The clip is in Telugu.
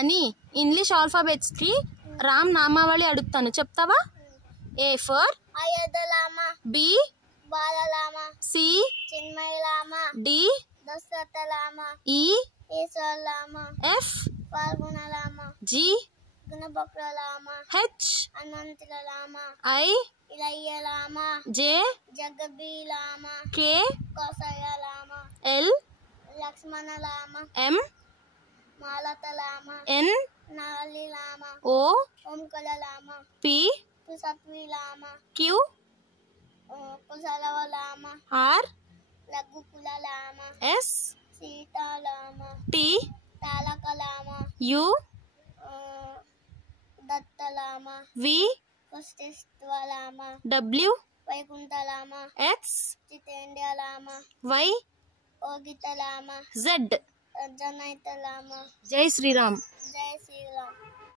అని ఇంగ్లీష్ ఆల్ఫాబెట్స్ కి రామ్ నామావళి అడుగుతాను, చెప్తావా? A for అయోధ్యలామా, B బాలలామా, C చిన్మయలామా, D దశరథలామా, ఈ ఈశ్వర్లామా, F పాల్గొనలామా, G గుణభక్రలామా, H హనుమంతులలామా, I ఇలయ్యలామా, J జగబీలామా, K కౌసల్యలామా, L లక్ష్మణలామా, M మాలతలామా, N నాలిలామా, oh ఓంకలలామా, P కుసత్విలామా, queue కుశలవలామా, are లఘుకులలామా, yes సీతాలామా, T తాలకలామా, you దత్తలామా, we పుష్టిస్త్వలామా, W వైకుంఠలామా, X జితేంద్రలామా, why ఓగితలామా, Z. జనైతలామా. జై శ్రీరామ్.